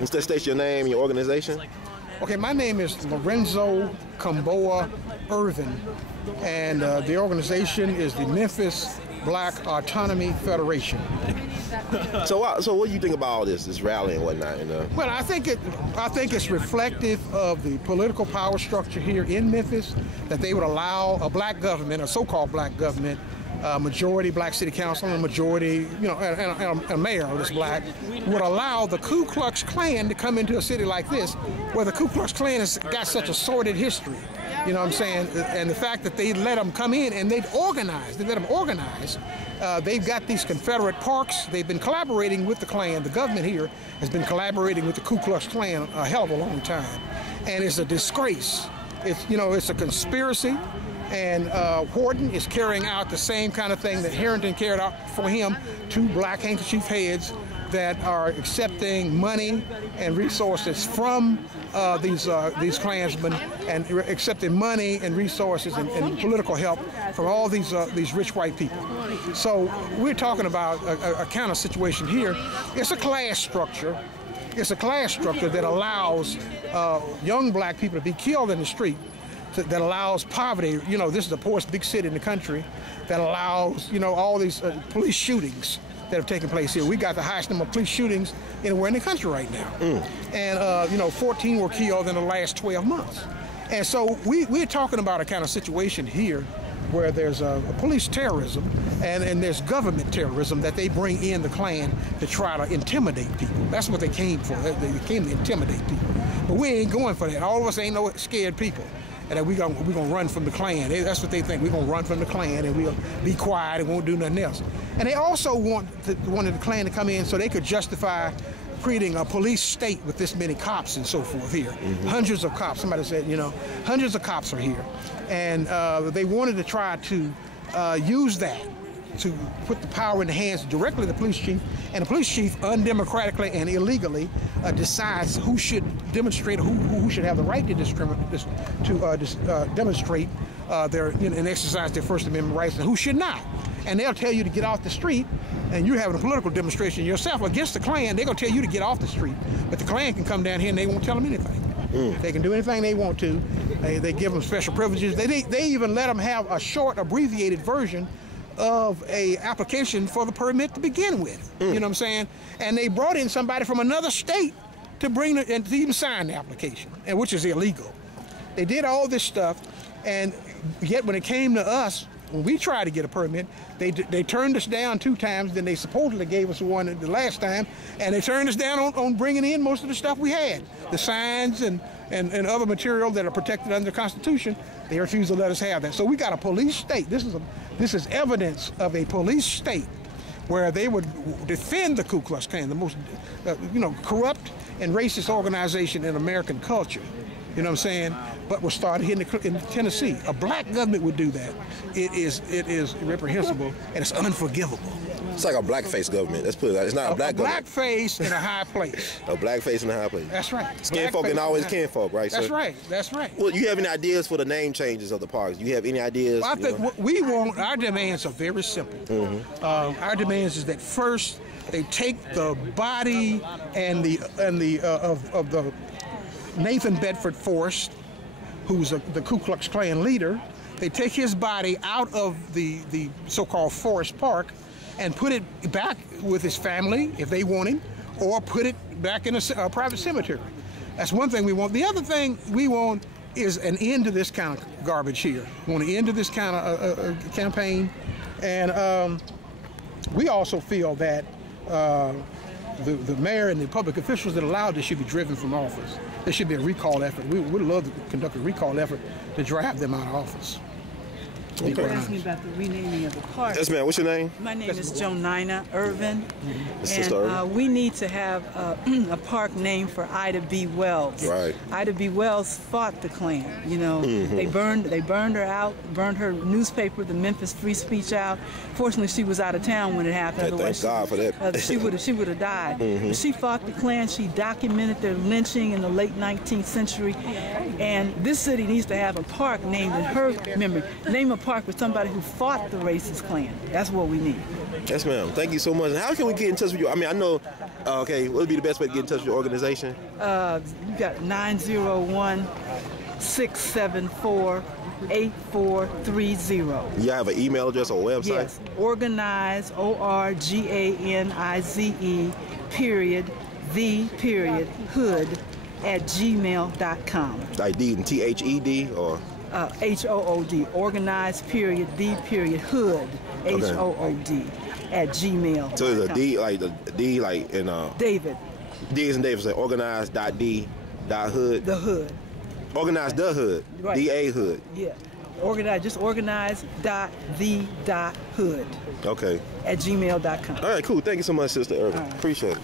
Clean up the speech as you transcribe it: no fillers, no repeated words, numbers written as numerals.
Instead, state your name, your organization. Okay, my name is Lorenzo kom'boa Irvin, and the organization is the Memphis Black Autonomy Federation. So what do you think about all this rally and whatnot? You know? Well, I think it's reflective of the political power structure here in Memphis, that they would allow a black government, a so-called black government, majority black city council, and majority, you know, and a mayor that's black, would allow the Ku Klux Klan to come into a city like this, where the Ku Klux Klan has got such a sordid history. You know what I'm saying? And the fact that they let them come in and they've organized, they let them organize. They've got these Confederate parks. They've been collaborating with the Klan. The government here has been collaborating with the Ku Klux Klan a hell of a long time. And it's a disgrace. It's, you know, it's a conspiracy. And Horton is carrying out the same kind of thing that Harrington carried out for him. 2 black handkerchief heads that are accepting money and resources from these Klansmen, and accepting money and resources and political help from all these rich white people. So we're talking about a kind of situation here. It's a class structure. It's a class structure that allows young black people to be killed in the street, that allows poverty. You know, this is the poorest big city in the country, that allows, you know, all these police shootings that have taken place here. We got the highest number of police shootings anywhere in the country right now. And, you know, 14 were killed in the last 12 months. And so we're talking about a kind of situation here where there's a police terrorism and there's government terrorism, that they bring in the Klan to try to intimidate people. That's what they came for. They came to intimidate people. But we ain't going for that. All of us ain't no scared people. And that we're gonna run from the Klan. That's what they think. We're gonna run from the Klan and we'll be quiet and won't do nothing else. And they also wanted the Klan to come in so they could justify creating a police state with this many cops and so forth here. Hundreds of cops. Somebody said, you know, hundreds of cops are here. And they wanted to try to use that to put the power in the hands directly of the police chief, and the police chief undemocratically and illegally decides who should demonstrate, who should have the right to demonstrate their, you know, and exercise their First Amendment rights, and who should not. And they'll tell you to get off the street, and you're having a political demonstration yourself against the Klan. They're gonna tell you to get off the street, but the Klan can come down here and they won't tell them anything. They can do anything they want to. They give them special privileges. They even let them have a short, abbreviated version of a application for the permit to begin with. You know what I'm saying? And they brought in somebody from another state to bring and to even sign the application, and which is illegal. They did all this stuff, and yet when it came to us, when we tried to get a permit, they turned us down 2 times. Then they supposedly gave us one the last time, and they turned us down on bringing in most of the stuff we had, the signs and other material that are protected under the Constitution. They refused to let us have that. So we got a police state. This is evidence of a police state where they would defend the Ku Klux Klan, the most you know, corrupt and racist organization in American culture. You know what I'm saying? But was started here in Tennessee. A black government would do that. It is reprehensible, and it's unforgivable. It's like a blackface government. Let's put it. It's not a black government. Blackface in a high place. A blackface in a high place. That's right. Skin folk and always kin folk, right? That's sir? right. That's right. Well, you have any ideas for the name changes of the parks? Do you have any ideas? Well, I think what we want, our demands are very simple. Our demands is that first they take the body and of the Nathan Bedford Forrest, who's the Ku Klux Klan leader. They take his body out of the so-called Forest Park and put it back with his family, if they want him, or put it back in a private cemetery. That's one thing we want. The other thing we want is an end to this kind of garbage here. We want an end to this kind of campaign. And we also feel that the mayor and the public officials that allowed this should be driven from office. There should be a recall effort. We would love to conduct a recall effort to drive them out of office. You were asking about the renaming of the park. Yes, ma'am. What's your name? My name is Jonina Irvin, and we need to have a park named for Ida B. Wells. Right. Ida B. Wells fought the Klan. You know, they burned her out, burned her newspaper, the Memphis Free Speech, out. Fortunately, she was out of town when it happened. Thank God for that. she would have died. But she fought the Klan. She documented their lynching in the late 19th century, and this city needs to have a park named in her memory. Name a park park for somebody who fought the racist Klan. That's what we need. Yes, ma'am. Thank you so much. And how can we get in touch with you? I mean, I know, okay, what would be the best way to get in touch with your organization? You got 901-674-8430. You have an email address or website? Yes, organize, ORGANIZE, period, the period, hood, @gmail.com. Like D and THED or? HOOD, organize, period, the period, hood, HOOD, @gmail.com. So there's a D, like the D, like in David. D is in David, so organize.d.hood. The hood. Organize the hood. Right. D-A hood. Yeah. Organize.the.hood. Okay. @gmail.com. All right, cool. Thank you so much, Sister Irvin. Right. Appreciate it.